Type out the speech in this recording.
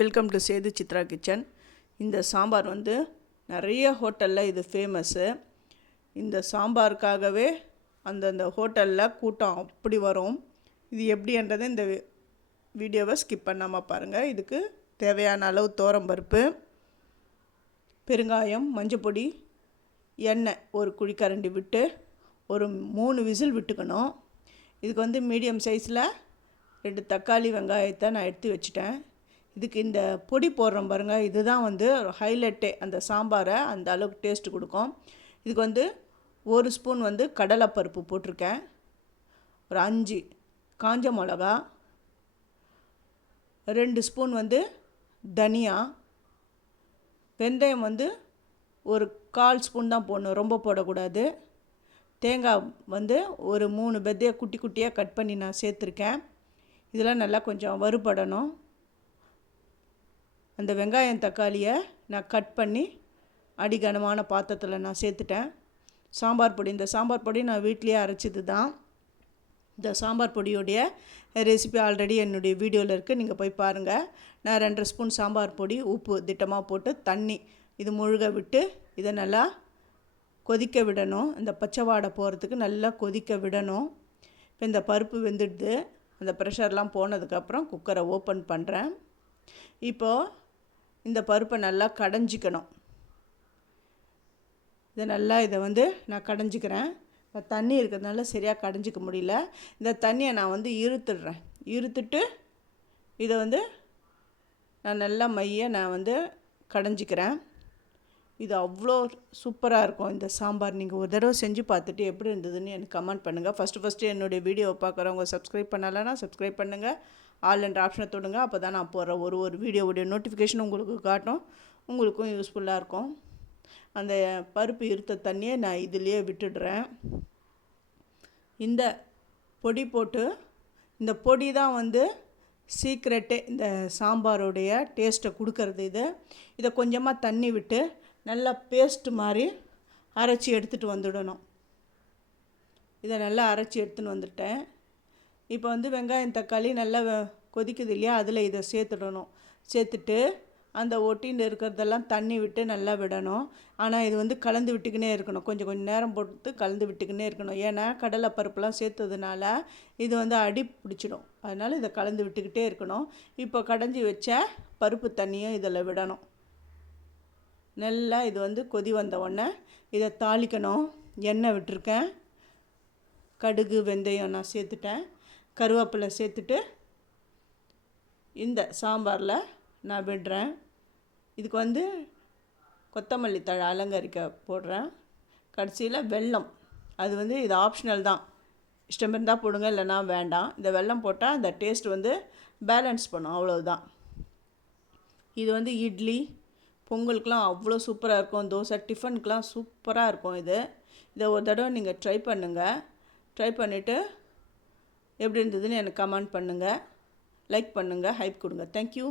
Welcome to Sethu Chitra kitchen இந்த சாம்பார் வந்து நிறைய ஹோட்டலில் இது ஃபேமஸ்ஸு இந்த சாம்பாருக்காகவே அந்தந்த ஹோட்டலில் கூட்டம் அப்படி வரும். இது எப்படின்றதை இந்த வீடியோவை ஸ்கிப் பண்ணாமல் பாருங்கள் இதுக்கு தேவையான அளவு பருப்பு பெருங்காயம் மஞ்சப்பொடி எண்ணெய் ஒரு குழிக்கரண்டி விட்டு ஒரு மூணு விசில் விட்டுக்கணும். இதுக்கு வந்து மீடியம் சைஸில் ரெண்டு தக்காளி வெங்காயத்தை நான் எடுத்து வச்சுட்டேன். இதுக்கு இந்த பொடி போடுறோம் பாருங்கள் இதுதான் வந்து ஹைலைட்டே அந்த சாம்பாரை அந்த அளவுக்கு டேஸ்ட்டு கொடுக்கும். இதுக்கு வந்து ஒரு ஸ்பூன் வந்து கடலைப்பருப்பு போட்டிருக்கேன். ஒரு அஞ்சு. காஞ்ச மிளகா. ரெண்டு ஸ்பூன் வந்து தனியா. வெந்தயம் வந்து ஒரு கால் ஸ்பூன் தான் போடணும் ரொம்ப போடக்கூடாது. தேங்காய் வந்து ஒரு மூணு பெத்தையை குட்டி குட்டியாக கட் பண்ணி நான் சேர்த்துருக்கேன். இதெல்லாம் நல்லா கொஞ்சம் வறுபடணும். அந்த வெங்காயம் தக்காளியை நான் கட் பண்ணி அடிகனமான பாத்திரத்தில் நான் சேர்த்துட்டேன். சாம்பார் பொடி இந்த சாம்பார் பொடி நான் வீட்லேயே அரைச்சது தான். இந்த சாம்பார் பொடியோடைய ரெசிபி ஆல்ரெடி என்னுடைய வீடியோவில் இருக்குது நீங்கள் போய் பாருங்கள் நான் ரெண்டரை ஸ்பூன் சாம்பார் பொடி உப்பு திட்டமாக போட்டு தண்ணி இது முழுக விட்டு இதை நல்லா கொதிக்க விடணும். இந்த பச்சை வாடை போகிறதுக்கு நல்லா கொதிக்க விடணும். இப்போ இந்த பருப்பு வெந்துடுது. அந்த ப்ரெஷர்லாம் போனதுக்கப்புறம் குக்கரை ஓப்பன் பண்ணுறேன் இப்போது இந்த பருப்பை நல்லா கடைஞ்சிக்கணும். இதை நல்லா இதை வந்து நான் கடைஞ்சிக்கிறேன். இப்போ தண்ணி இருக்கிறதுனால சரியாக கடைஞ்சிக்க முடியல. இந்த தண்ணியை நான் வந்து இருத்துடுறேன் இருத்துட்டு இதை வந்து நான் நல்லா மைய நான் வந்து கடைஞ்சிக்கிறேன். இது அவ்வளோ சூப்பராக இருக்கும். இந்த சாம்பார் நீங்கள் ஒரு தடவை செஞ்சு பார்த்துட்டு எப்படி இருந்ததுன்னு எனக்கு கமெண்ட் பண்ணுங்கள் ஃபஸ்ட்டு ஃபஸ்ட்டு என்னுடைய வீடியோவை பார்க்குறவங்க சப்ஸ்கிரைப் பண்ணலைன்னா சப்ஸ்கிரைப் பண்ணுங்கள் ஆன்லைன் ஆப்ஷனை தொடுங்க. அப்போ தான் நான் போடுற ஒரு ஒரு வீடியோவுடைய நோட்டிஃபிகேஷன் உங்களுக்கு காட்டும். உங்களுக்கும் யூஸ்ஃபுல்லாக இருக்கும். அந்த பருப்பு இருத்த தண்ணியை நான் இதுலேயே விட்டுடுறேன். இந்த பொடி போட்டு இந்த பொடி தான் வந்து சீக்ரெட்டே இந்த சாம்பாருடைய டேஸ்ட்டை கொடுக்கறது இது. இதை கொஞ்சமாக தண்ணி விட்டு நல்லா பேஸ்ட் மாதிரி அரைச்சி எடுத்துகிட்டு வந்துடணும். இதை நல்லா அரைச்சி எடுத்துன்னு வந்துட்டேன். இப்போ வந்து வெங்காயம் தக்காளி நல்லா கொதிக்குது இல்லையா? அதில் இதை சேர்த்துடணும். சேர்த்துட்டு அந்த ஒட்டின்னு இருக்கிறதெல்லாம் தண்ணி விட்டு நல்லா விடணும். ஆனால் இது வந்து கலந்து விட்டுக்கினே இருக்கணும். கொஞ்சம் கொஞ்சம் நேரம் போட்டு கலந்து விட்டுக்கினே இருக்கணும். ஏன்னா கடலை பருப்புலாம் சேர்த்ததுனால இது வந்து அடி பிடிச்சிடும். அதனால் இதை கலந்து விட்டுக்கிட்டே இருக்கணும். இப்போ கடைஞ்சி வச்ச பருப்பு தண்ணியும் இதில் விடணும். நல்லா இது வந்து கொதி வந்த உடனே இதை தாளிக்கணும். எண்ணெய் விட்டுருக்கேன். கடுகு வெந்தயம் நான் சேர்த்துட்டேன். கருவேப்பிலை சேர்த்துட்டு இந்த சாம்பாரில் நான் விடுறேன். இதுக்கு வந்து கொத்தமல்லி தழை அலங்கரிக்க போடுறேன். கடைசியில் வெல்லம். அது வந்து இது ஆப்ஷனல் தான். இஷ்டம் இருந்தால் போடுங்க இல்லைன்னா வேண்டாம். இந்த வெல்லம் போட்டால் அந்த டேஸ்ட் வந்து பேலன்ஸ் பண்ணும் அவ்வளோதான் இது வந்து இட்லி. பொங்கலுக்கெலாம் அவ்வளோ சூப்பராக இருக்கும். தோசை டிஃபனுக்கெலாம் சூப்பராக இருக்கும் இது. இதை ஒரு தடவை நீங்கள் ட்ரை பண்ணுங்கள் ட்ரை பண்ணிவிட்டு எப்படி இருந்ததுன்னு எனக்கு கமெண்ட் பண்ணுங்கள் லைக் பண்ணுங்கள் ஹைப் கொடுங்க. தேங்க்யூ